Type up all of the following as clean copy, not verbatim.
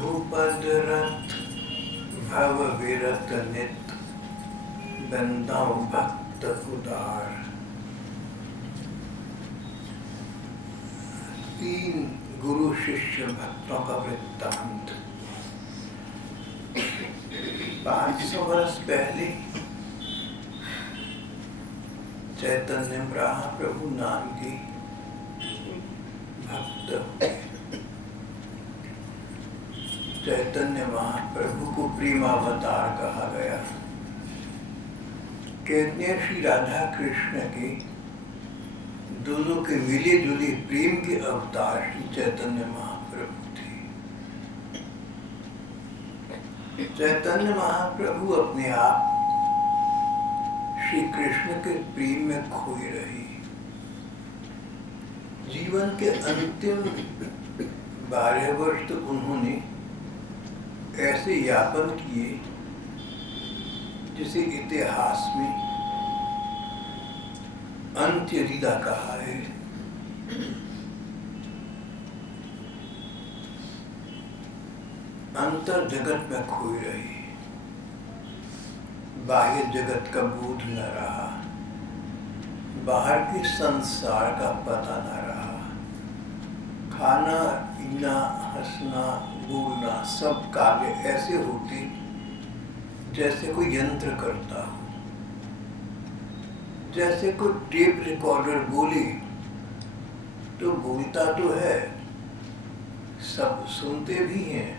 प्रभुपद रथ भव विरत नित बंदाओ भक्त उदार। 3 गुरु शिष्य भक्तों का वृत्तांत। 500 वर्ष पहले चैतन्य महाप्रभु नाम की भक्त चैतन्य महाप्रभु को प्रेमावतार कहा गया। कहते हैं श्री राधा कृष्ण के दोनों के मिले जुले प्रेम के अवतार श्री चैतन्य महाप्रभु थे। चैतन्य महाप्रभु अपने आप श्री कृष्ण के प्रेम में खोए रहे। जीवन के अंतिम 12 वर्ष तो उन्होंने ऐसे यापन किए जिसे इतिहास में अंत्य लीला कहा है। अंतर जगत में खोए रहे, बाह्य जगत का बोध न रहा, बाहर के संसार का पता न रहा। खाना पीना हंसना बोलना सब कार्य ऐसे होते जैसे कोई यंत्र करता हो। जैसे कोई टेप रिकॉर्डर बोले तो बोलता तो है, सब सुनते भी हैं,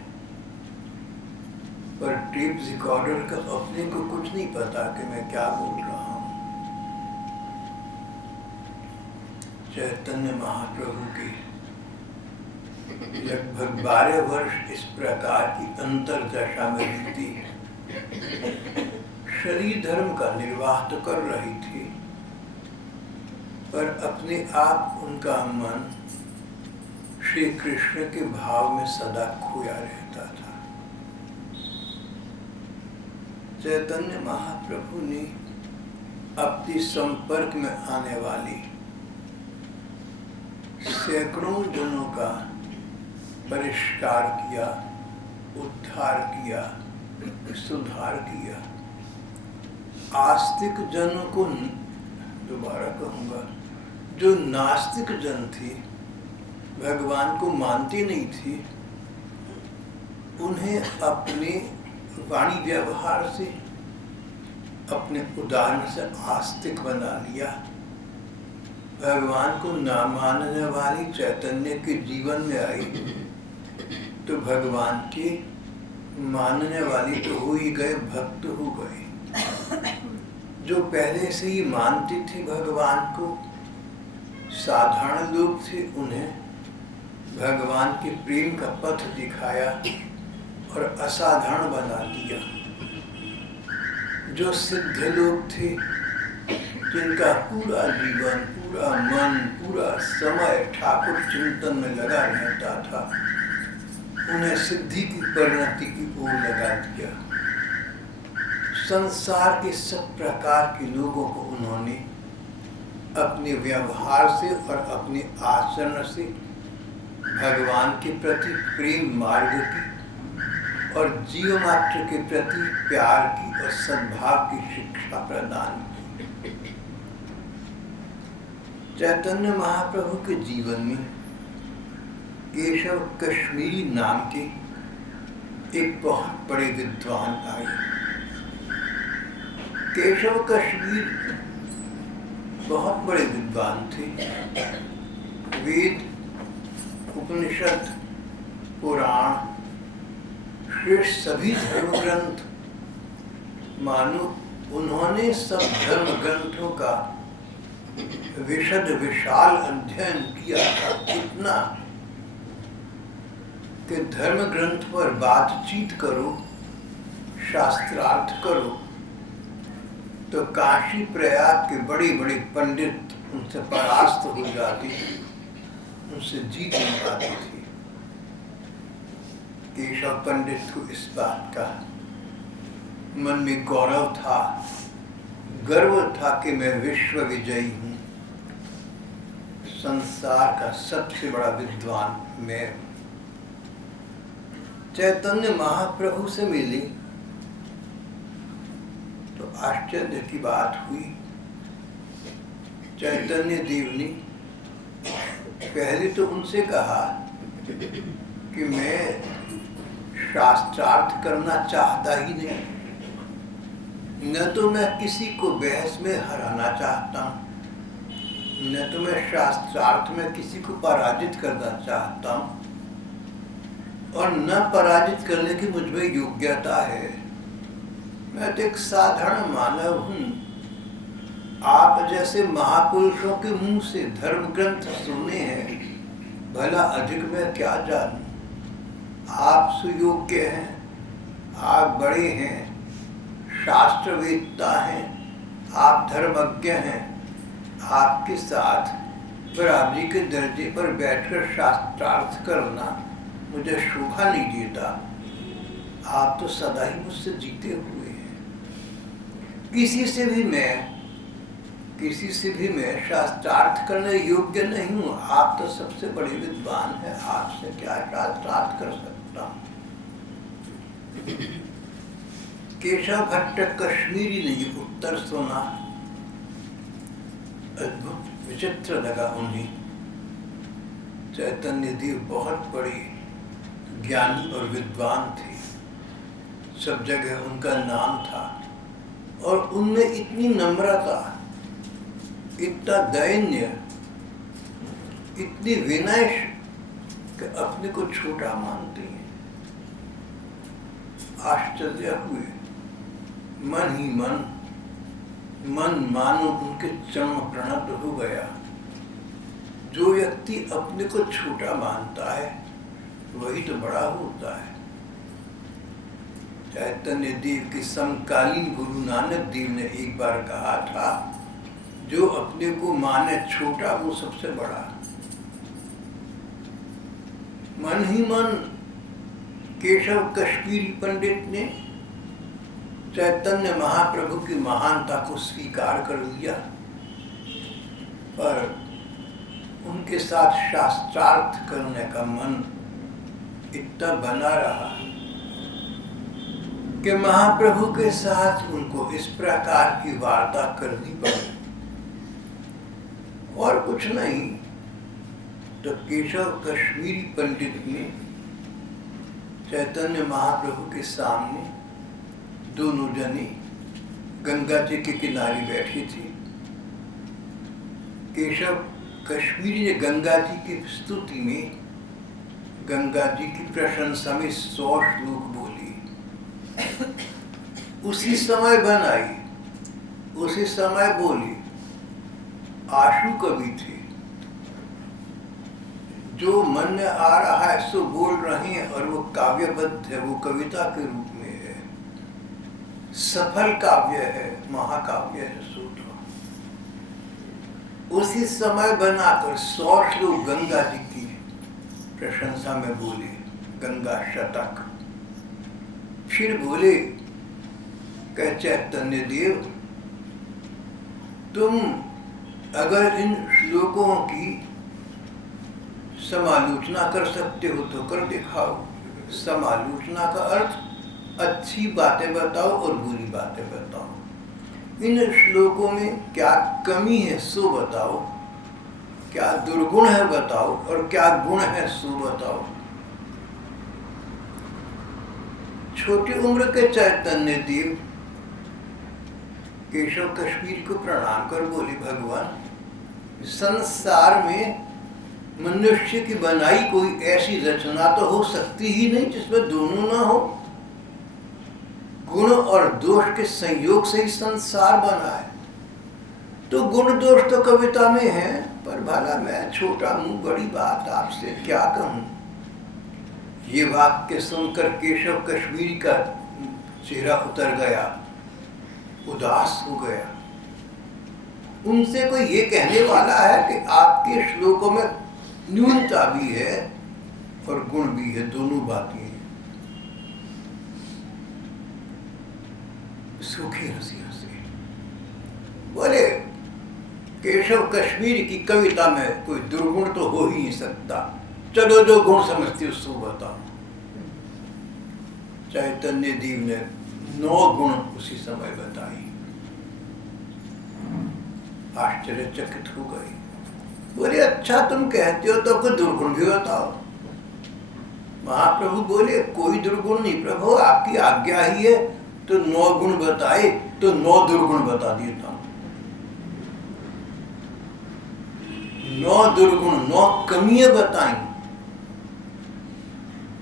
पर टेप रिकॉर्डर का अपने को कुछ नहीं पता कि मैं क्या बोल रहा हूँ। चैतन्य महाप्रभु की लगभग 12 वर्ष इस प्रकार की अंतरदशा में बीती। शरीर धर्म का निर्वाह तो कर रही थी, पर अपने आप उनका मन श्री कृष्ण के भाव में सदा खोया रहता था। चैतन्य महाप्रभु ने अपने संपर्क में आने वाली सैकड़ों जनों का परिष्कार किया, उद्धार किया, सुधार किया। आस्तिक जनों को, दोबारा कहूँगा, जो नास्तिक जन थे, भगवान को मानते नहीं थे, उन्हें अपने वाणी व्यवहार से, अपने उदाहरण से आस्तिक बना लिया। भगवान को ना मानने वाली चैतन्य के जीवन में आई तो भगवान के मानने वाली तो हो ही गए, भक्त हो गए। जो पहले से ही मानते थे भगवान को, साधारण लोग थे, उन्हें भगवान के प्रेम का पथ दिखाया और असाधारण बना दिया। जो सिद्ध लोग थे, जिनका पूरा जीवन, पूरा मन, पूरा समय ठाकुर चिंतन में लगा रहता था, उन्हें सिद्धि की परिणति की ओर लगा दिया। संसार के सब प्रकार के लोगों को उन्होंने अपने व्यवहार से और अपने आचरण से भगवान के प्रति प्रेम मार्ग की और जीव मात्र के प्रति प्यार की और सद्भाव की शिक्षा प्रदान की। चैतन्य महाप्रभु के जीवन में केशव कश्मीरी नाम के एक बहुत बड़े विद्वान आए। केशव कश्मीर बहुत बड़े विद्वान थे। वेद, उपनिषद, पुराण, शेष सभी धर्म ग्रंथ, मानो उन्होंने सब धर्म ग्रंथों का विशद विशाल अध्ययन किया था। इतना कि धर्म ग्रंथ पर बातचीत करो, शास्त्रार्थ करो, तो काशी प्रयाग के बड़े बड़े पंडित उनसे परास्त हो जाते, उनसे जीत नहीं पाते थे। केशव पंडित को इस बात का मन में गौरव था, गर्व था कि मैं विश्व विजयी हूँ, संसार का सबसे बड़ा विद्वान मैं। चैतन्य महाप्रभु से मिली तो आश्चर्य की बात हुई। चैतन्य देव ने पहले तो उनसे कहा कि मैं शास्त्रार्थ करना चाहता ही नहीं, न तो मैं किसी को बहस में हराना चाहता हूँ, न तो मैं शास्त्रार्थ में किसी को पराजित करना चाहता हूँ, और न पराजित करने की मुझ में योग्यता है। मैं तो एक साधारण मानव हूँ। आप जैसे महापुरुषों के मुंह से धर्म ग्रंथ सुने हैं, भला अधिक मैं क्या जानूं। आप सुयोग्य हैं, आप बड़े हैं, शास्त्रवेत्ता हैं, आप धर्मज्ञ हैं। आपके साथ बराबरी के दर्जे पर बैठकर शास्त्रार्थ करना मुझे शोभा नहीं देता। आप तो सदा ही मुझसे जीते हुए हैं। किसी से भी मैं शास्त्रार्थ करने योग्य नहीं हूँ। आप तो सबसे बड़े विद्वान हैं, आपसे क्या शास्त्रार्थ कर सकता हूँ। केशव भट्ट कश्मीरी ने ये उत्तर सुना, अद्भुत विचित्र लगा उन्हें। चैतन्य देव बहुत बड़े ज्ञानी और विद्वान थे, सब जगह उनका नाम था, और उनमें इतनी नम्रता, इतना दैन्य, इतनी विनय कि अपने को छोटा मानते हैं। आश्चर्य हुए। मन ही मन मानो उनके चरण प्रणत हो गया। जो व्यक्ति अपने को छोटा मानता है वही तो बड़ा होता है। चैतन्य देव के समकालीन गुरु नानक देव ने एक बार कहा था, जो अपने को माने छोटा वो सबसे बड़ा। मन ही मन केशव कश्मीरी पंडित ने चैतन्य महाप्रभु की महानता को स्वीकार कर लिया, पर उनके साथ शास्त्रार्थ करने का मन इतना बना रहा कि महाप्रभु के साथ उनको इस प्रकार की वार्ता करनी पड़ी। और कुछ नहीं तो केशव कश्मीरी पंडित ने चैतन्य महाप्रभु के सामने, दोनों जने गंगा जी के किनारे बैठी थी। केशव कश्मीरी ने गंगा जी की स्तुति में, गंगा जी की प्रशंसा में 100 श्लोक बोली। उसी समय बनाई, उसी समय बोली। आशु कवि थे, जो मन में आ रहा है सो बोल रहे हैं, और वो काव्यबद्ध है, वो कविता के रूप में है, सफल काव्य है, महाकाव्य है। सो उसी समय बनाकर 100 श्लोक गंगा जी की प्रशंसा में बोले, गंगा शतक। फिर बोले, कह चैतन्य देव, तुम अगर इन श्लोकों की समालोचना कर सकते हो तो कर दिखाओ। समालोचना का अर्थ अच्छी बातें बताओ और बुरी बातें बताओ। इन श्लोकों में क्या कमी है सो बताओ, क्या दुर्गुण है बताओ, और क्या गुण है सो बताओ। छोटी उम्र के चैतन्य देव केशव कश्मीर को प्रणाम कर बोले, भगवान, संसार में मनुष्य की बनाई कोई ऐसी रचना तो हो सकती ही नहीं जिसमें दोनों ना हो। गुण और दोष के संयोग से ही संसार बना है। तो गुण दोष तो कविता में है, पर भला मैं छोटा हूँ, बड़ी बात आपसे क्या कहूँ। ये वाक्य सुनकर केशव कश्मीरी का चेहरा उतर गया, उदास हो गया। उनसे कोई ये कहने वाला है कि आपके श्लोकों में न्यूनता भी है और गुण भी है, दोनों बातें हैं। सूखी हंसी हंसी बोले, केशव कश्मीरी की कविता में कोई दुर्गुण तो हो ही नहीं सकता। चलो जो गुण समझती हो सो बताओ। चैतन्य देव ने 9 गुण उसी समय बताई। आश्चर्यचकित हो गए, बोले अच्छा तुम कहते हो तो कोई दुर्गुण भी बताओ। महाप्रभु बोले कोई दुर्गुण नहीं प्रभु, आपकी आज्ञा ही है, तो 9 गुण बताए तो 9 दुर्गुण बता देता हूं। 9 दुर्गुण, 9 कमियां बताई।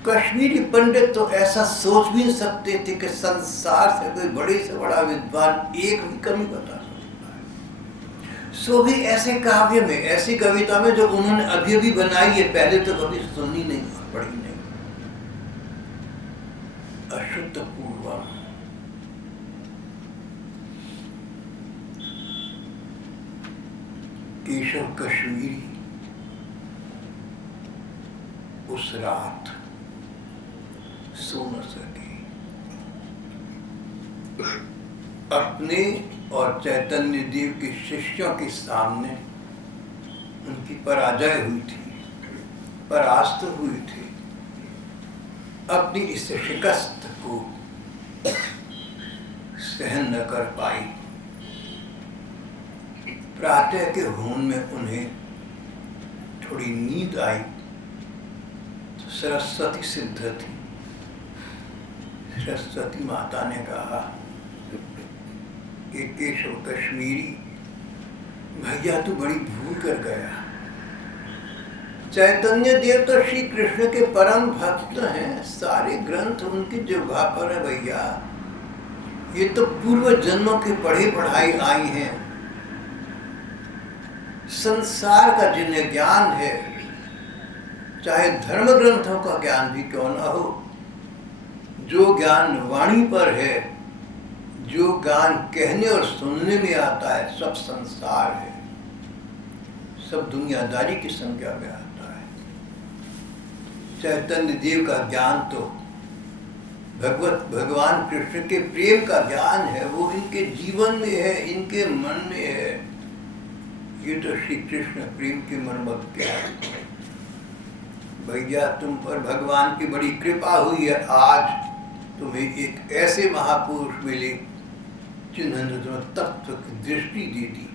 कश्मीरी पंडित तो ऐसा सोच भी नहीं सकते थे कि संसार से कोई बड़े से बड़ा विद्वान एक भी कमी बता सकता है, सो भी ऐसे काव्य में, ऐसी कविता में जो उन्होंने अभी अभी बनाई है, पहले तो कभी सुनी नहीं, पढ़ी नहीं। अशुद्ध पूर्वा, केशव कश्मीरी उस रात सो न सके। अपने और चैतन्य देव के शिष्यों के सामने उनकी पराजय हुई थी, परास्त हुई थी। अपनी इस शिकस्त को सहन न कर पाई। प्रातः के होम में उन्हें थोड़ी नींद आई तो सरस्वती सिद्ध थी। सरस्वती माता ने कहा कि केशव कश्मीरी भैया तू बड़ी भूल कर गया। चैतन्य देव तो श्री कृष्ण के परम भक्त हैं, सारे ग्रंथ उनकी जिह्वा पर है भैया। ये तो पूर्व जन्मों की पढ़ी पढ़ाई आई हैं। संसार का जिन्हें ज्ञान है, चाहे धर्म ग्रंथों का ज्ञान भी क्यों ना हो, जो ज्ञान वाणी पर है, जो ज्ञान कहने और सुनने में आता है, सब संसार है, सब दुनियादारी की संज्ञा में आता है। चैतन्य देव का ज्ञान तो भगवान कृष्ण के प्रेम का ज्ञान है, वो इनके जीवन में है, इनके मन में है। ये तो श्री कृष्ण प्रेम की मर्मज्ञ है। भैया तुम पर भगवान की बड़ी कृपा हुई है, आज तुम्हें एक ऐसे महापुरुष मिले जिन्होंने तुम्हें तत्व की दृष्टि दे दी।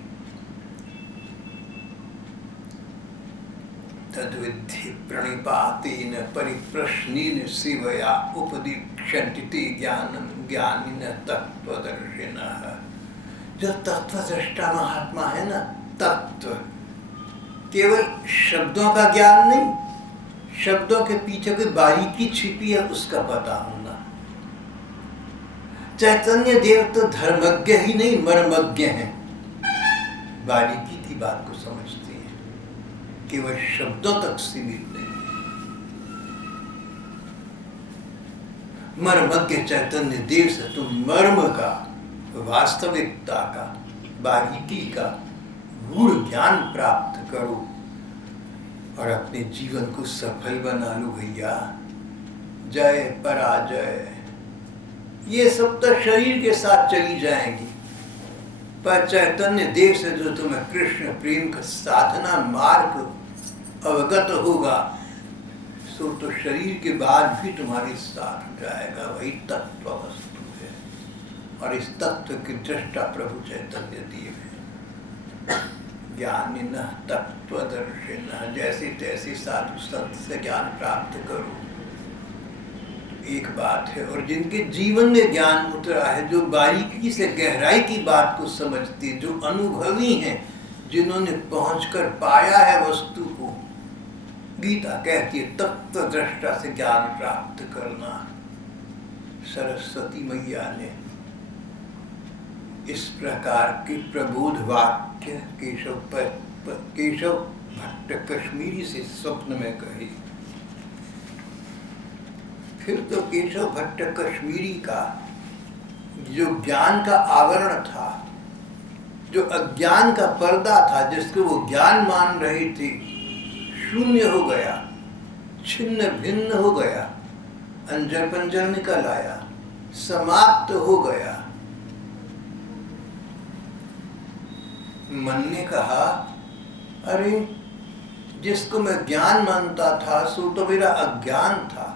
तद्विद्धि प्रणिपातेन परिप्रश्नेन सेवया उपदीक्षन्ति ज्ञानम ज्ञानिनः तत्त्वदर्शिनः। जो तत्वदृष्टा महात्मा है ना, तत्व केवल शब्दों का ज्ञान नहीं, शब्दों के पीछे कोई बारीकी छिपी है उसका पता होना। चैतन्य देव तो धर्मज्ञ ही नहीं मर्मज्ञ हैं, बारीकी की बात को समझते हैं, केवल शब्दों तक सीमित नहीं। मर्मज्ञ चैतन्य देव से तुम मर्म का, वास्तविकता का, बारीकी का गूढ़ ज्ञान प्राप्त करो और अपने जीवन को सफल बना लो भैया। जय पराजय ये सब तो शरीर के साथ चली जाएंगी, पर चैतन्य देव से जो तुम्हें कृष्ण प्रेम का साधना मार्ग अवगत होगा, सो तो शरीर के बाद भी तुम्हारे साथ जाएगा। वही तत्व वस्तु है और इस तत्व की दृष्टा प्रभु चैतन्य देव है। ज्ञानिनः तत्त्वदर्शिनः, जैसे तैसे साधु संत से ज्ञान प्राप्त करो। एक बात है, और जिनके जीवन में ज्ञान उतरा है, जो बारीकी से गहराई की बात को समझते, जो अनुभवी हैं, जिन्होंने पहुंचकर पाया है वस्तु को, गीता कहती है तत्व दृष्टा से ज्ञान प्राप्त करना। सरस्वती मैया ने इस प्रकार के प्रबोध वाक्य केशव भट्ट कश्मीरी से स्वप्न में कहे। फिर तो केशव भट्ट कश्मीरी का जो ज्ञान का आवरण था, जो अज्ञान का पर्दा था, जिसको वो ज्ञान मान रहे थे, शून्य हो गया, छिन्न भिन्न हो गया, अंजर पंजर निकल आया, समाप्त हो गया। मन ने कहा, अरे जिसको मैं ज्ञान मानता था सो तो मेरा अज्ञान था।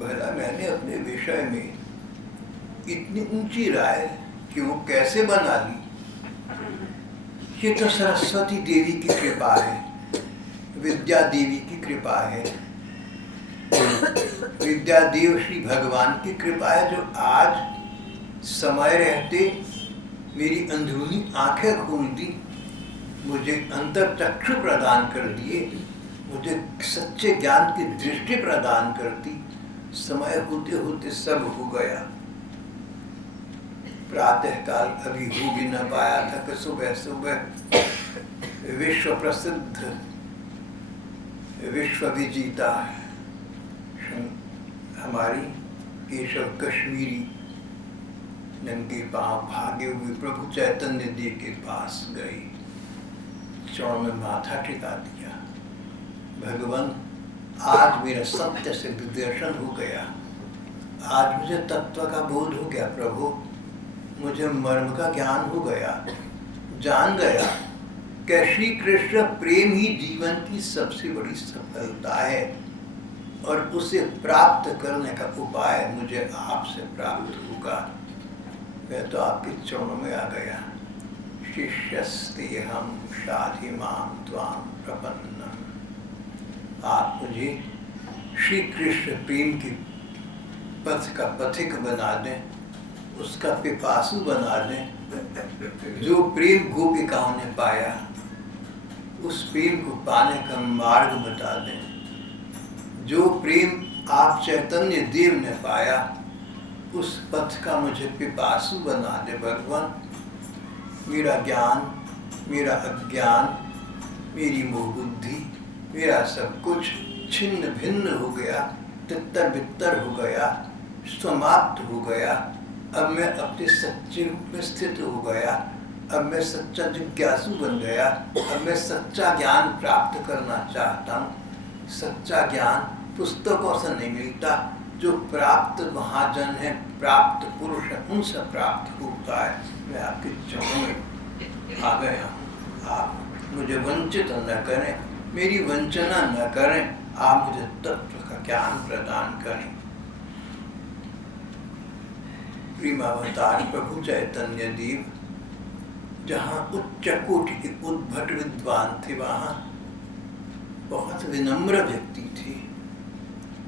भला मैंने अपने विषय में इतनी ऊंची राय कि वो कैसे बना ली? ये तो सरस्वती देवी की कृपा है, विद्या देवी की कृपा है, विद्या देव श्री भगवान की कृपा है, जो आज समय रहते मेरी अंदरूनी आंखें खोल दी, मुझे अंतर चक्षु प्रदान कर दिए, मुझे सच्चे ज्ञान की दृष्टि प्रदान कर दी। समय होते होते सब हो गया। प्रातः काल अभी हो भी न पाया था कि सुबह सुबह विश्व प्रसिद्ध विश्व विजेता हमारी केशव कश्मीरी नंगे पांव भागे हुए प्रभु चैतन्य देव के पास गए, चौड़ में माथा टिका दिया। भगवान, आज मेरा सत्य से दर्शन हो गया, आज मुझे तत्व का बोध हो गया। प्रभु, मुझे मर्म का ज्ञान हो गया, जान गया कि श्री कृष्ण प्रेम ही जीवन की सबसे बड़ी सफलता है और उसे प्राप्त करने का उपाय मुझे आपसे प्राप्त होगा। मैं तो आपके चरणों में आ गया। शिष्यस्ते हम शाधि माम त्वाम प्रपन्नम। आप मुझे श्री कृष्ण प्रेम के पथ का पथिक बना दें, उसका पिपासु बना दें। जो प्रेम गोपिकाओं ने पाया, उस प्रेम को पाने का मार्ग बता दें। जो प्रेम आप चैतन्य देव ने पाया, उस पथ का मुझे पिपासु बना दे। भगवान, मेरा ज्ञान, मेरा अज्ञान, मेरी मोह बुद्धि, मेरा सब कुछ छिन्न भिन्न हो गया, तितर बितर हो गया, समाप्त हो गया। अब मैं अपने सच्चे रूप में स्थित हो गया। अब मैं सच्चा जिज्ञासु बन गया। अब मैं सच्चा ज्ञान प्राप्त करना चाहता हूँ। सच्चा ज्ञान पुस्तकों से नहीं मिलता, जो प्राप्त महाजन है, प्राप्त पुरुष है, उनसे प्राप्त होता है। मैं आपके चरणों में आ गया हूँ। आप मुझे वंचित न करें, मेरी वंचना न करें, आप मुझे तत्व का ज्ञान प्रदान करें। प्रेमावतार प्रभु चैतन्य देव जहाँ उच्च कोटि के उद्भट विद्वान थे, वहाँ बहुत विनम्र व्यक्ति थे।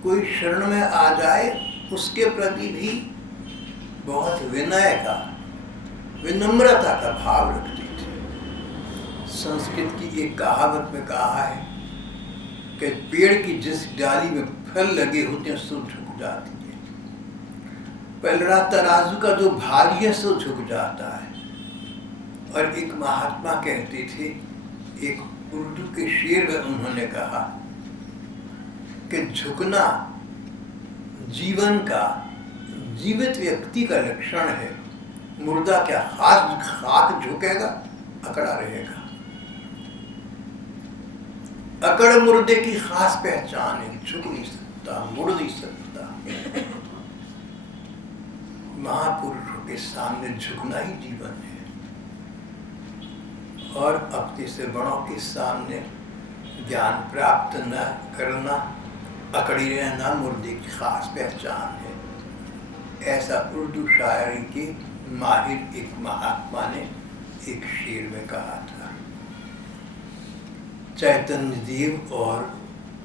कोई शरण में आ जाए, उसके प्रति भी बहुत विनय का, विनम्रता का भाव रखते थे। संस्कृत की एक कहावत में कहा है कि पेड़ की जिस डाली में फल लगे होते हैं, सो झुक जाती है। पलड़ा तराजू का जो भारी है, सो झुक जाता है। और एक महात्मा कहते थे, एक उर्दू के शेर में उन्होंने कहा कि झुकना जीवन का, जीवित व्यक्ति का लक्षण है। मुर्दा क्या खाक झुकेगा, अकड़ा रहेगा। अकड़ मुर्दे की खास पहचान है, झुक नहीं सकता, मुड़ नहीं सकता। महापुरुषों के सामने झुकना ही जीवन है, और अपने से बड़ों के सामने ज्ञान प्राप्त न करना, अकड़ी रहना मुर्दे की खास पहचान है। ऐसा उर्दू शायरी के माहिर एक महात्मा ने एक शेर में कहा था। चैतन्य देव और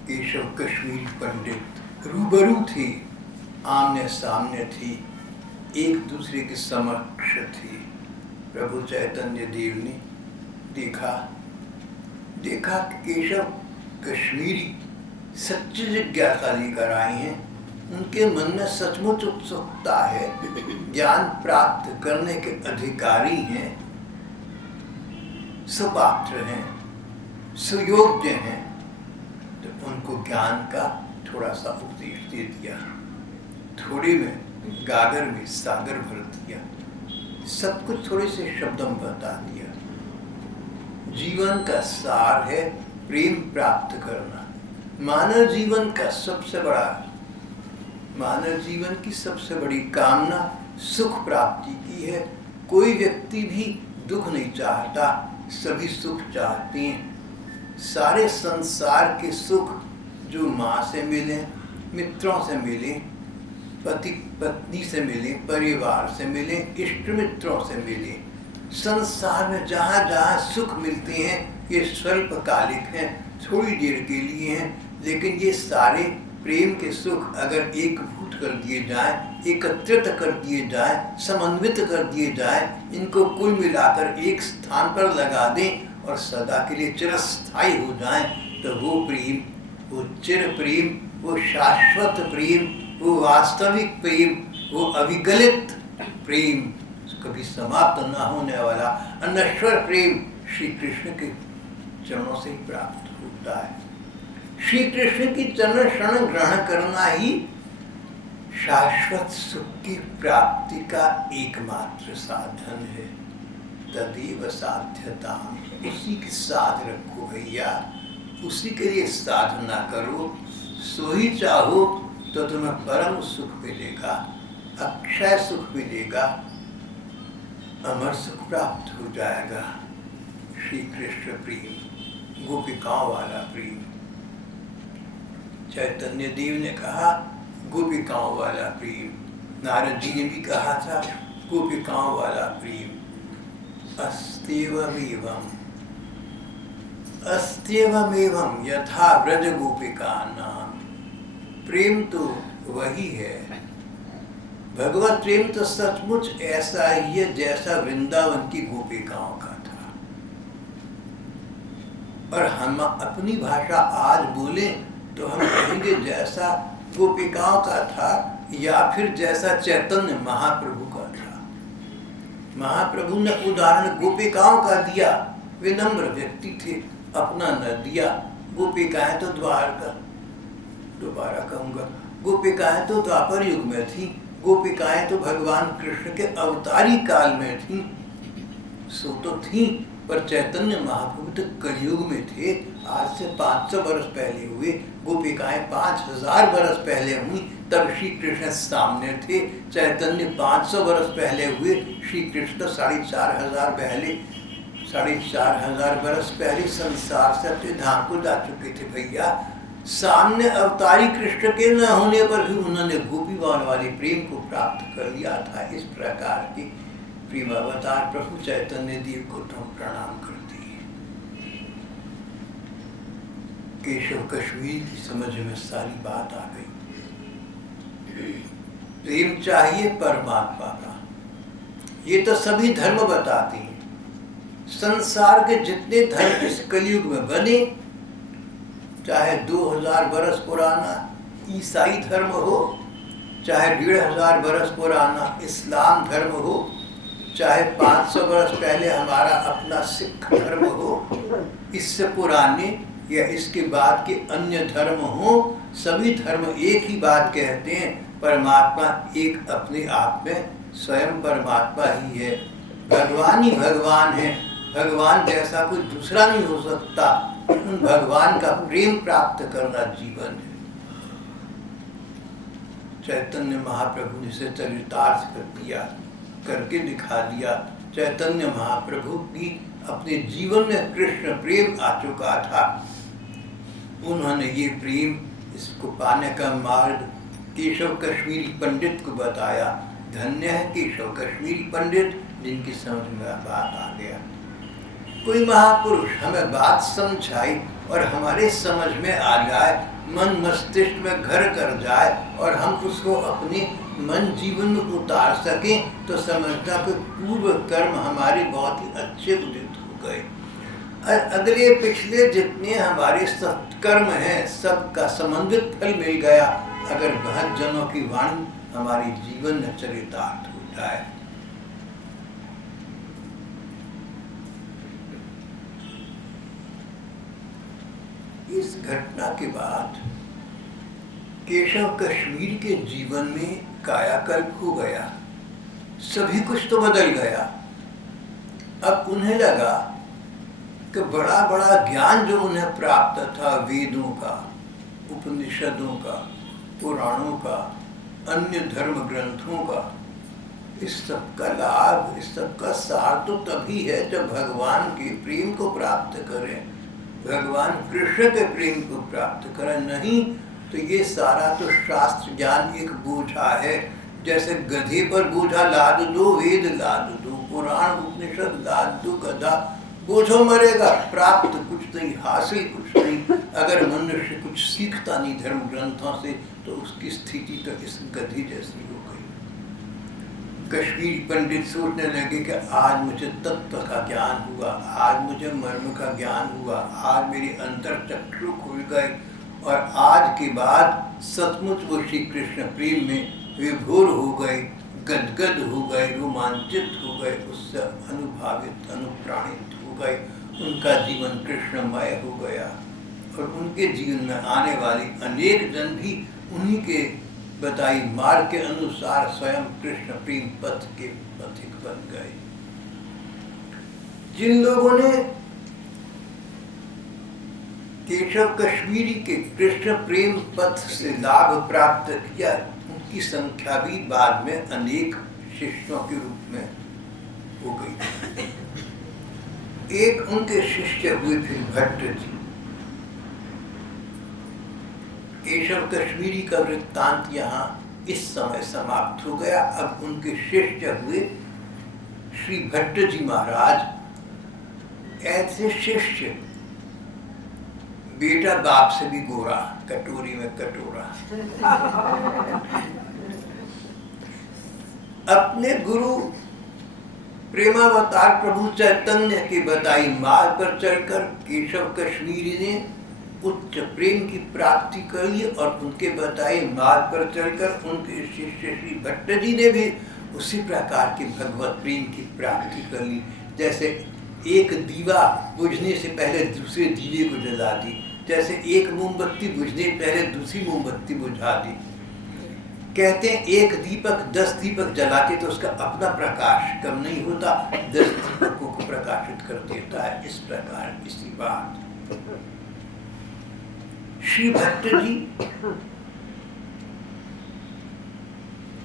केशव कश्मीरी पंडित रूबरू थे, आमने सामने थी, एक दूसरे के समक्ष थी। प्रभु चैतन्य देव ने देखा कि केशव कश्मीरी सच्ची जिज्ञासा लेकर आए हैं। उनके मन में सचमुच उत्सुकता है, ज्ञान प्राप्त करने के अधिकारी हैं, सुपात्र हैं, सुयोग्य हैं। तो उनको ज्ञान का थोड़ा सा उपदेश दे दिया, थोड़ी में गागर में सागर भर दिया, सब कुछ थोड़े से शब्दों में बता दिया। जीवन का सार है प्रेम प्राप्त करना। मानव जीवन का सबसे बड़ा, मानव जीवन की सबसे बड़ी कामना सुख प्राप्ति की है। कोई व्यक्ति भी दुख नहीं चाहता, सभी सुख चाहते हैं। सारे संसार के सुख जो माँ से मिले, मित्रों से मिले, पति पत्नी से मिले, परिवार से मिले, इष्ट मित्रों से मिले। संसार में जहाँ जहाँ सुख मिलते हैं ये स्वल्पकालिक हैं, थोड़ी देर के लिए हैं, लेकिन ये सारे प्रेम के सुख अगर एकभूत कर दिए जाएं, एकत्रित कर दिए जाएं, समन्वित कर दिए जाएं, इनको कुल मिलाकर एक स्थान पर लगा दें और सदा के लिए चिरस्थायी हो जाएं, तो वो प्रेम, वो चिर प्रेम, वो शाश्वत प्रेम, वो वास्तविक प्रेम, वो अविगलित प्रेम, कभी समाप्त न होने वाला अनश्वर प्रेम श्री कृष्ण के चरणों से ही प्राप्त होता है। श्री कृष्ण की चरण शरण ग्रहण करना ही शाश्वत सुख की प्राप्ति का एकमात्र साधन है। तदेव साध्यता, उसी के साथ रखो भैया, उसी के लिए साधना करो, सो ही चाहो तो तुम्हें परम सुख मिलेगा, अक्षय सुख मिलेगा, अमर सुख प्राप्त हो जाएगा। श्री कृष्ण प्रेम, गोपिकाओं वाला प्रेम। चैतन्य देव ने कहा गोपिकाओं वाला प्रेम, नारद जी ने भी कहा था गोपिकाओं वाला प्रेम। अस्त्येवमेवं, अस्त्येवमेवं यथा व्रज गोपिका नाम। प्रेम तो वही है, भगवत प्रेम तो सचमुच ऐसा ही है जैसा वृंदावन की गोपिकाओं का था। और हम अपनी भाषा आज बोले तो हम कहेंगे जैसा गोपिकाओं का था, या फिर जैसा चैतन्य महाप्रभु का था। महाप्रभु ने उदाहरण गोपिकाओं का दिया, विनम्र व्यक्ति थे, अपना न दिया। गोपिकाएं तो दोबारा कहूँगा, गोपिकाएं तो द्वापर युग में थी, गोपिकाएं तो भगवान कृष्ण के अवतारी काल में थी, सो तो थी, पर चैतन्य महाप्रभु तो कलयुग में थे। आज से 500 वर्ष पहले हुए, गोपिकाएं 5000 वर्ष पहले हुई, तब श्री कृष्ण सामने थे। चैतन्य 500 वर्ष पहले हुए, श्री कृष्ण 4500 पहले, 4500 वर्ष पहले संसार से अपने धाम को जा चुके थे भैया। सामने अवतारी कृष्ण के न होने पर भी उन्होंने गोपीवान वाले प्रेम को प्राप्त कर लिया था। इस प्रकार के प्रेम अवतार प्रभु चैतन्य देव को तुम प्रणाम करती है। केशव कश्मीर की समझ में सारी बात आ गई। प्रेम चाहिए परमात्मा का, ये तो सभी धर्म बताते हैं। संसार के जितने धर्म इस कलयुग में बने, चाहे 2000 वर्ष पुराना ईसाई धर्म हो, चाहे 1500 वर्ष पुराना इस्लाम धर्म हो, चाहे 500 वर्ष पहले हमारा अपना सिख धर्म हो, इससे पुराने या इसके बाद के अन्य धर्म हो, सभी धर्म एक ही बात कहते हैं, परमात्मा एक अपने आप में स्वयं परमात्मा ही है, भगवान ही भगवान है, भगवान जैसा कोई दूसरा नहीं हो सकता। उन भगवान का प्रेम प्राप्त करना जीवन है। चैतन्य महाप्रभु ने इसे चरितार्थ कर दिया, करके दिखा दिया। चैतन्य महाप्रभु की अपने जीवन में कृष्ण प्रेम आ चुका था। उन्होंने ये प्रेम, इसको पाने का मार्ग केशव कश्मीरी पंडित को बताया। धन्य है केशव कश्मीरी पंडित जिनकी समझ में बात आ गया। कोई महापुरुष हमें बात समझाई और हमारे समझ में आ जाए, मन मस्तिष्क में घर कर जाए और हम उसको अपने मन जीवन में उतार सकें, तो समझता कि पूर्व कर्म हमारे बहुत ही अच्छे उदित हो गए। अगले पिछले जितने हमारे सत्कर्म हैं, सबका समन्वित फल मिल गया अगर बहुत जनों की वाणी हमारे जीवन में चरितार्थ हो जाए। इस घटना के बाद केशव कश्मीर के जीवन में कायाकल्प हो गया, सभी कुछ तो बदल गया। अब उन्हें लगा कि बड़ा बड़ा ज्ञान जो उन्हें प्राप्त था, वेदों का, उपनिषदों का, पुराणों का, अन्य धर्म ग्रंथों का, इस सब का लाभ, इस सब का सार तो तभी है जब भगवान के प्रेम को प्राप्त करें, भगवान कृष्ण के प्रेम को प्राप्त करें। नहीं, तो ये सारा तो शास्त्र ज्ञान एक बोझा है। जैसे गधे पर बोझा लाद दो, वेद लाद दो, पुराण उपनिषद लाद दो, गधा बोझो मरेगा, प्राप्त कुछ नहीं, हासिल कुछ नहीं। अगर मनुष्य कुछ सीखता नहीं धर्म ग्रंथों से तो उसकी स्थिति तो इस गधी जैसी हो गई। कश्मीरी पंडित सोचने लगे कि आज मुझे तत्व का ज्ञान हुआ, आज मुझे मर्म का ज्ञान हुआ, आज मेरी अंतर चक्षु खुल गए, और आज के बाद सचमुच वो श्री कृष्ण प्रेम में विभोर हो गए, गदगद हो गए, रोमांचित हो गए, उससे अनुभावित अनुप्राणित हो गए। उनका जीवन कृष्णमय हो गया और उनके जीवन में आने वाले अनेक जन भी उन्हीं के बताई मार्ग के अनुसार स्वयं कृष्ण प्रेम पथ के पथिक बन गए। जिन लोगों ने केशव कश्मीरी के कृष्ण प्रेम पथ से लाभ प्राप्त किया, उनकी संख्या भी बाद में अनेक शिष्यों के रूप में हो गई। एक उनके शिष्य हुए फिर भट्ट जी। केशव कश्मीरी का वृत्तांत यहाँ इस समय समाप्त हो गया। अब उनके शिष्य हुए श्री भट्ट जी महाराज। ऐसे शिष्य, बेटा बाप से भी गोरा, कटोरी में कटोरा। अपने गुरु प्रेमावतार प्रभु चैतन्य के बताई मार्ग पर चलकर केशव कश्मीरी ने उच्च प्रेम की प्राप्ति कर ली, और उनके बताए मार्ग पर चलकर उनके शिष्य श्री भट्ट जी ने भी उसी प्रकार के भगवत प्रेम की प्राप्ति कर ली। जैसे एक दीवा बुझने से पहले दूसरे दीवे को जला दी, जैसे एक मोमबत्ती बुझने पहले दूसरी मोमबत्ती बुझा दी। कहते हैं एक दीपक 10 दीपक जलाते तो उसका अपना प्रकाश कम नहीं होता, 10 दीपकों को प्रकाशित कर देता है। इस प्रकार इसी बात श्री भट्ट जी,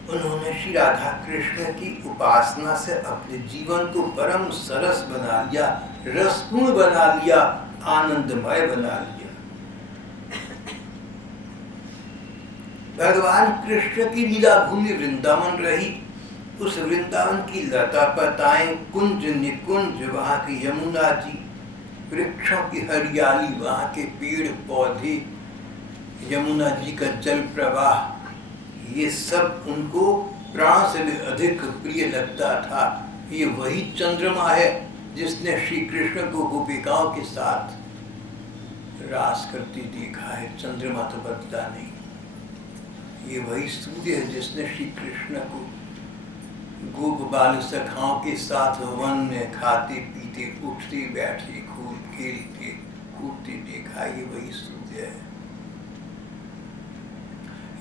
उन्होंने श्री राधा कृष्ण की उपासना से अपने जीवन को परम सरस बना लिया, रसपूर्ण बना लिया, आनंदमय बना लिया। भगवान कृष्ण की लीला भूमि वृंदावन रही। उस वृंदावन की लता पताएं, कुंज निकुंज, वहां की यमुना जी, वृक्षों की हरियाली, वहां के पेड़ पौधे, यमुना जी का जल प्रवाह, ये सब उनको प्राण से भी अधिक प्रिय लगता था। ये वही चंद्रमा है जिसने श्री कृष्ण को गोपिकाओं के साथ रास करते देखा है। चंद्रमा तो बदला नहीं। ये वही सूर्य है जिसने श्री कृष्ण को गोप बाल सखाओं के साथ वन में खाते पीते उठते बैठते खूब खेलते कूदते देखा। ये वही सूर्य है।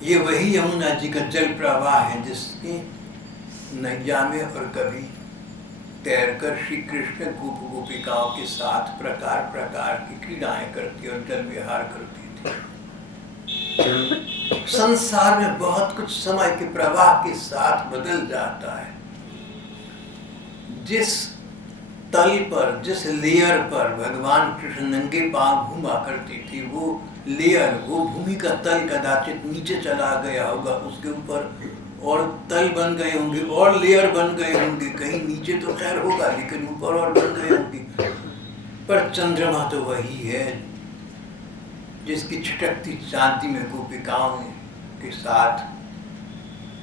ये वही यमुना जी का जल प्रवाह है जिसने नैया में और कभी तैरकर श्री कृष्ण गोप गोपिकाओं के साथ प्रकार प्रकार की क्रीड़ाएं करती और जल विहार करती थी। संसार में बहुत कुछ समय के प्रवाह के साथ बदल जाता है। जिस तल पर, जिस लेयर पर भगवान कृष्ण नंगे पांव घूमा करती थी, वो लेयर, वो भूमि का तल कदाचित नीचे चला गया होगा, उसके ऊपर और तल बन गए होंगे और लेयर बन गए होंगे। कहीं नीचे तो खैर होगा लेकिन ऊपर और बन गए होंगे। पर चंद्रमा तो वही है जिसकी छिटकती चांदी में गोपिकाओं के साथ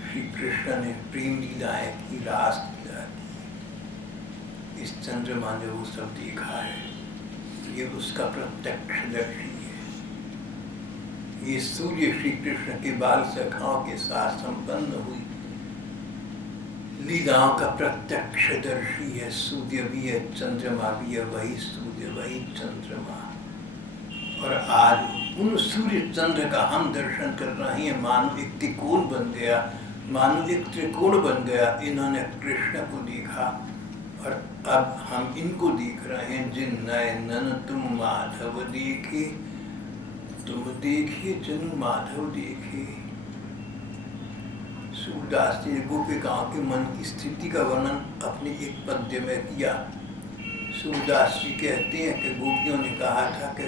श्री कृष्ण ने प्रेम लीलाएं की, रास लीला की। इस चंद्रमा ने वो सब देखा है। ये उसका प्रत्यक्षदर्शी है। ये सूर्य श्री कृष्ण के बाल सखाओं के साथ संपन्न हुई लीलाओं का प्रत्यक्षदर्शी है। सूर्य भी है, चंद्रमा भी है, वही सूर्य वही चंद्रमा। और आज उन सूर्य चंद्र का हम दर्शन कर रहे हैं। मानो एक त्रिकोण बन गया, मानो एक त्रिकोण बन गया। इन्होंने कृष्ण को देखा और अब हम इनको देख रहे हैं। जिन नयन तुम माधव देखे, तुम देखे जनु माधव देखे। सूरदास जी ने गोपिकाओं के मन की स्थिति का वर्णन अपने एक पद्य में किया। सूरदास जी कहते हैं कि गोपियों ने कहा था कि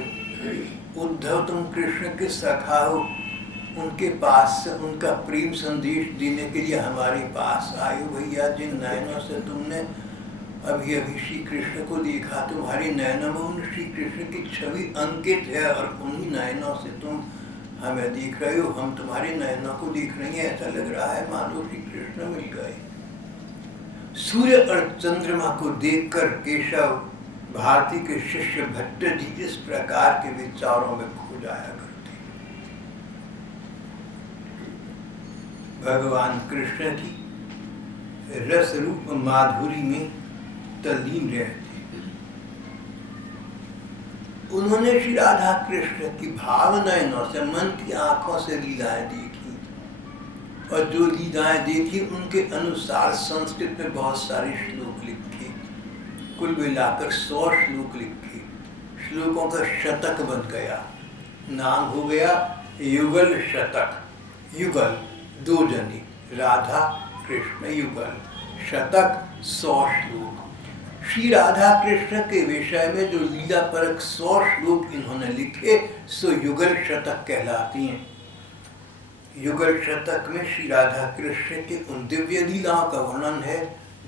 उद्धव तुम कृष्ण के सखा हो, उनके पास से उनका प्रेम संदेश देने के लिए हमारे पास आए। भैया, जिन नयनों से तुमने अभी अभी श्री कृष्ण को देखा, तुम्हारे नयनों में उन श्री कृष्ण की छवि अंकित है और उन्हीं नयनों से तुम हमें देख रहे हो, हम तुम्हारे नयनों को देख रही हैं। ऐसा लग रहा है मानो श्री कृष्ण मिल गए। सूर्य और चंद्रमा को देखकर केशव भारती के शिष्य भट्ट जी इस प्रकार के विचारों में खो जाया करते। भगवान कृष्ण की रस रूप माधुरी में तल्लीन रहते। उन्होंने श्री राधा कृष्ण की भाव नयनों से, मन की आंखों से लीलाएं देखी और जो लीलाएं देखी उनके अनुसार संस्कृत में बहुत सारे श्लोक लिखे, कुल मिलाकर 100 श्लोक लिखे। श्लोकों का शतक बन गया, नाम हो गया युगल शतक। युगल 2 जनी, राधा कृष्ण युगल, शतक 100 श्लोक। श्री राधा कृष्ण के विषय में जो लीला परक 100 श्लोक इन्होंने लिखे सो युगल शतक कहलाती हैं। युगल शतक में श्री राधा कृष्ण के उन दिव्य लीलाओं का वर्णन है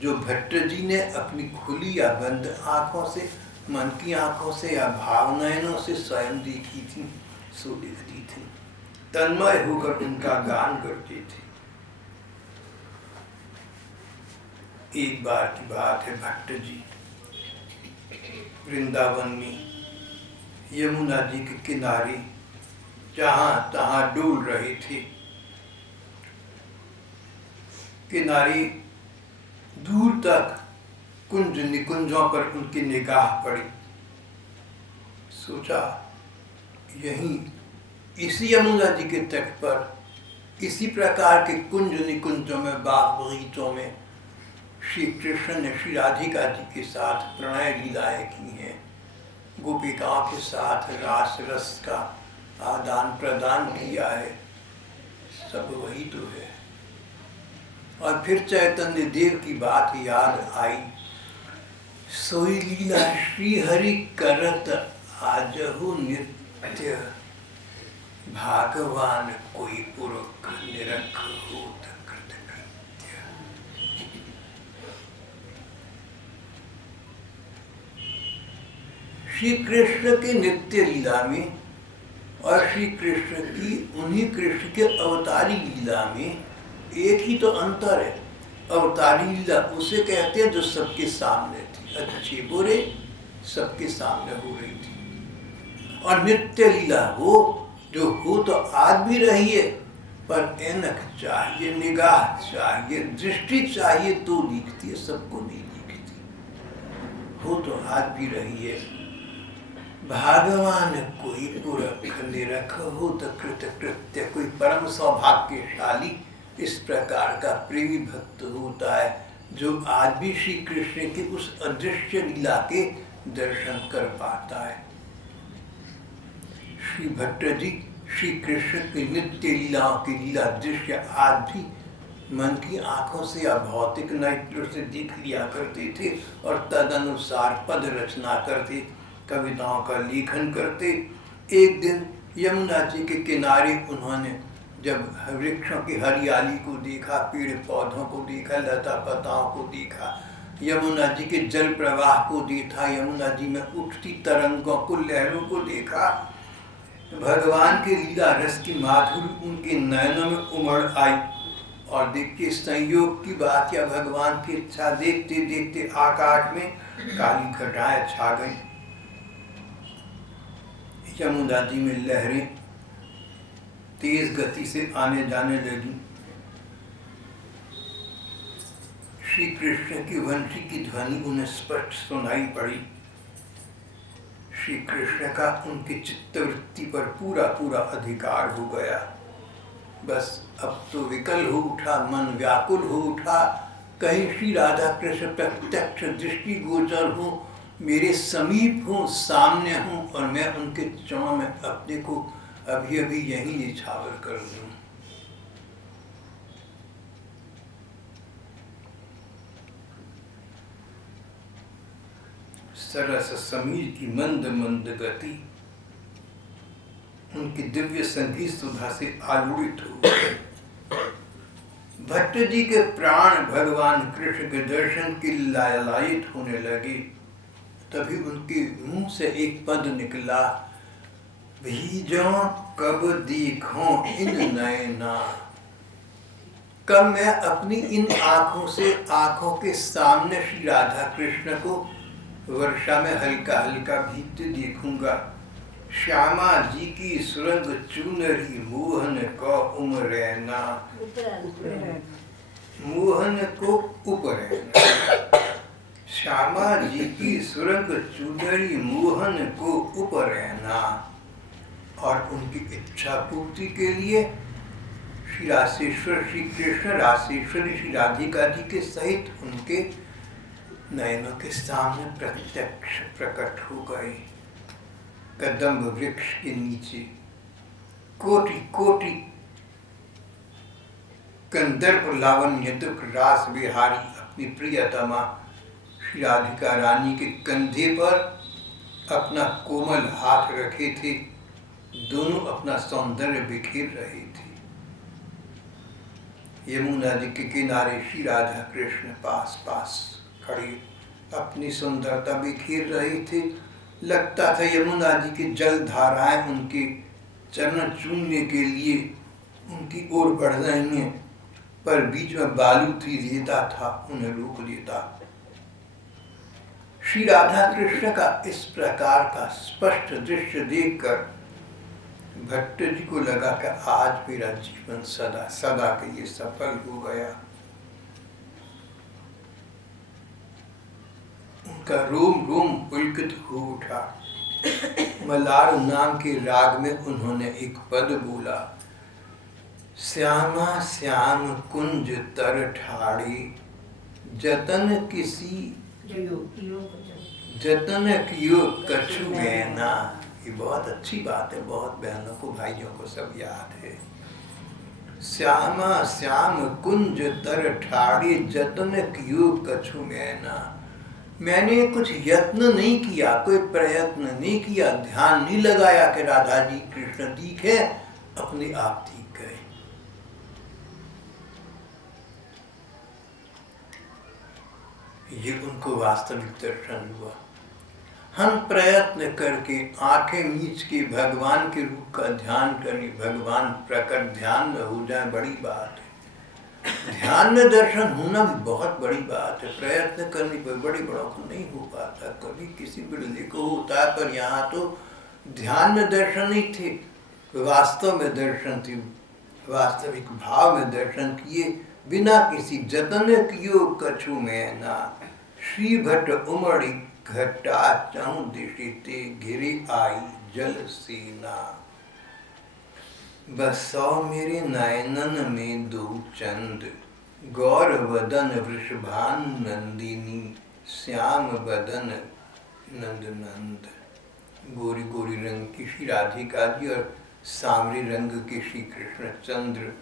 जो भट्ट जी ने अपनी खुली या बंद आंखों से, मन की आंखों से या भावनाओं से स्वयं देखी थी, सो लिखती थी। तन्मय होकर उनका गान करते थे। एक बार की बात है, भट्ट जी वृंदावन में यमुना जी के किनारे जहां तहां डोल रहे थे। किनारे दूर तक कुंज निकुंजों पर उनकी निगाह पड़ी। सोचा यहीं इसी यमुना जी के तट पर इसी प्रकार के कुंज निकुंजों में, बाग बगीचों में श्री कृष्ण ने श्री राधिका जी के साथ प्रणय लीलाएं की हैं। गोपिकाओं के साथ रास रस का आदान प्रदान किया है, सब वही तो है। और फिर चैतन्य देव की बात याद आई, सोई लीला श्री हरि करत आजहु नित्य, भागवान कोई पुरख निरख होत कृतकृत्य। श्री कृष्ण के नित्य लीला में और श्री कृष्ण की उन्हीं कृष्ण के अवतारी लीला में एक ही तो अंतर है। अवतारी लीला उसे कहते हैं जो सबके सामने थी, अच्छे बुरे सबके सामने हो रही थी। और नित्य लीला वो जो हो तो आज भी रही है, पर ऐनक चाहिए, निगाह चाहिए, दृष्टि चाहिए तो दिखती है, सबको नहीं दिखती। हो तो आज भी रही है। भगवान कोई पुरख निरख होत कृतकृत्य, कोई परम सौभाग्यशाली इस प्रकार का प्रेमी भक्त होता है जो आज भी श्री कृष्ण की उस अदृश्य लीला के दर्शन कर पाता है। श्री भट्ट जी श्री कृष्ण की नित्य लीलाओं की लीला दृश्य आज भी मन की आंखों से या भौतिक नेत्र से देख लिया करते थे और तदनुसार पद रचना करते, कविताओं का लेखन करते। एक दिन यमुना जी के किनारे उन्होंने जब वृक्षों की हरियाली को देखा, पेड़ पौधों को देखा, लता पताओं को देखा, यमुना जी के जल प्रवाह को देखा, यमुना जी में उठती तरंगों को, लहरों को देखा, भगवान के लीला रस की माधुरी उनके नयनों में उमड़ आई। और देखिए संयोग की बात या भगवान की इच्छा, देखते देखते आकाश में काली घटाएं छा गई। यमुना जी में लहरें तेज गति से आने जाने लगी। श्री कृष्ण की वंशी की ध्वनि उन्हें स्पष्ट सुनाई पड़ी। श्री कृष्ण का उनकी चित्तवृत्ति पर पूरा पूरा अधिकार हो गया। बस अब तो विकल हो उठा, मन व्याकुल हो उठा, कहीं श्री राधा कृष्ण प्रत्यक्ष दृष्टि गोचर हो, मेरे समीप हो, सामने हो और मैं उनके चरणों में अपने को अभी अभी यहीं निछावर कर दूं। सरस समीर की मंद मंद गति, उनकी दिव्य संगीत सुधा से आलोड़ित हो गए। भट्ट जी के प्राण भगवान कृष्ण के दर्शन के लालायित होने लगे। तभी उनके मुंह से एक पद निकला, भीजो कब देखो इन नैना। कब मैं अपनी इन आंखों से आंखों के सामने श्री राधा कृष्ण को वर्षा में हल्का हल्का भीगते देखूंगा। श्यामा जी की सुरंग चुनरी मोहन को उमरैना, मोहन को उपरैना। श्यामा जी की सुरंग चुनरी मोहन को उपरैना। और उनकी इच्छा पूर्ति के लिए श्री रासेश्वर श्री कृष्ण रासेश्वरी श्री राधिका जी के सहित उनके नयनों के सामने प्रत्यक्ष प्रकट हो गए। कदम्ब वृक्ष के नीचे कोटि कोटि कंदर्प लावण्य दुख रास विहारी अपनी प्रियतमा श्री राधिका रानी के कंधे पर अपना कोमल हाथ रखे थे। दोनों अपना सौंदर्य बिखेर रहे थे। यमुना जी के किनारे श्री राधा कृष्ण पास पास खड़े अपनी सुंदरता बिखेर रहे थे। लगता था यमुना जी की जल धाराएं उनके चरण चूमने के लिए उनकी ओर बढ़ रही हैं, पर बीच में बालू थी, रेता था, उन्हें रोक देता। श्री राधा कृष्ण का इस प्रकार का स्पष्ट दृश्य देखकर भट्ट जी को लगा कि आज मेरा जीवन सदा सदा के लिए सफल हो गया। उनका रोम रोम पुलकित हो उठा। मलार नाम के राग में उन्होंने एक पद बोला, श्यामा श्याम कुंज तर ठाड़ी जतन किसी जतन कियो कछु गैना। ये बहुत अच्छी बात है, बहुत बहनों को भाइयों को सब याद है। श्यामा श्याम कुंज तर ठाड़ी जतन कियो कछु गैना। मैंने कुछ यत्न नहीं किया, कोई प्रयत्न नहीं किया, ध्यान नहीं लगाया कि राधा जी कृष्ण दिखे, अपने आप दिख गए। ये उनको वास्तविक दर्शन हुआ। हम प्रयत्न करके आंखें मीच के भगवान के रूप का ध्यान करें, भगवान प्रकट ध्यान में हो जाए, बड़ी बात है। ध्यान में दर्शन होना भी बहुत बड़ी बात है। प्रयत्न करने पर बड़े बड़ों को नहीं हो पाता, कभी किसी बिरले को होता है, पर यहाँ तो ध्यान में दर्शन नहीं थे, वास्तव में दर्शन थे। वास्तविक भाव में दर्शन किए, बिना किसी जतन कियो कछु में ना। श्री भट्ट उमड़ी घटा चहु दिशिते घिरे आई जल सीना। बसौ मेरे नयनन में दो चंद, गौर वदन वृषभान नंदिनी, श्याम बदन नंद नंद। गोरी गोरी रंग की श्री राधिका जी और सांवरे रंग के श्री कृष्ण चंद्र,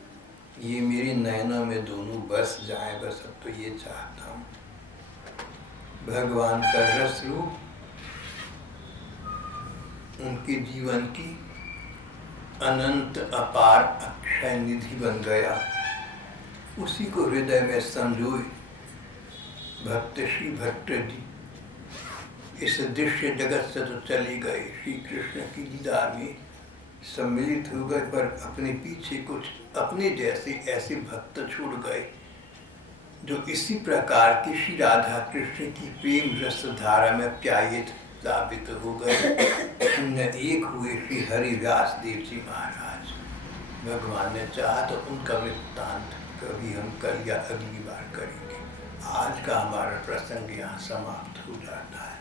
ये मेरे नयनों में दोनों बस जाएं, बस अब तो ये चाहता हूँ। भगवान का रस रूप उनके जीवन की अनंत अपार अक्षय निधि बन गया। उसी को हृदय में संजोए भक्त श्री भट्ट जी इस दृश्य जगत से तो चले गए, श्री कृष्ण की दीदार में सम्मिलित हो गए, पर अपने पीछे कुछ अपने जैसे ऐसे भक्त छोड़ गए जो इसी प्रकार की श्री राधा कृष्ण की प्रेम रस धारा में प्यायित साबित हो गए। उनमें एक हुए श्री हरिदास देव जी महाराज। भगवान ने चाहा तो उनका वृत्तांत कभी हम कल या अगली बार करेंगे। आज का हमारा प्रसंग यहाँ समाप्त हो जाता है।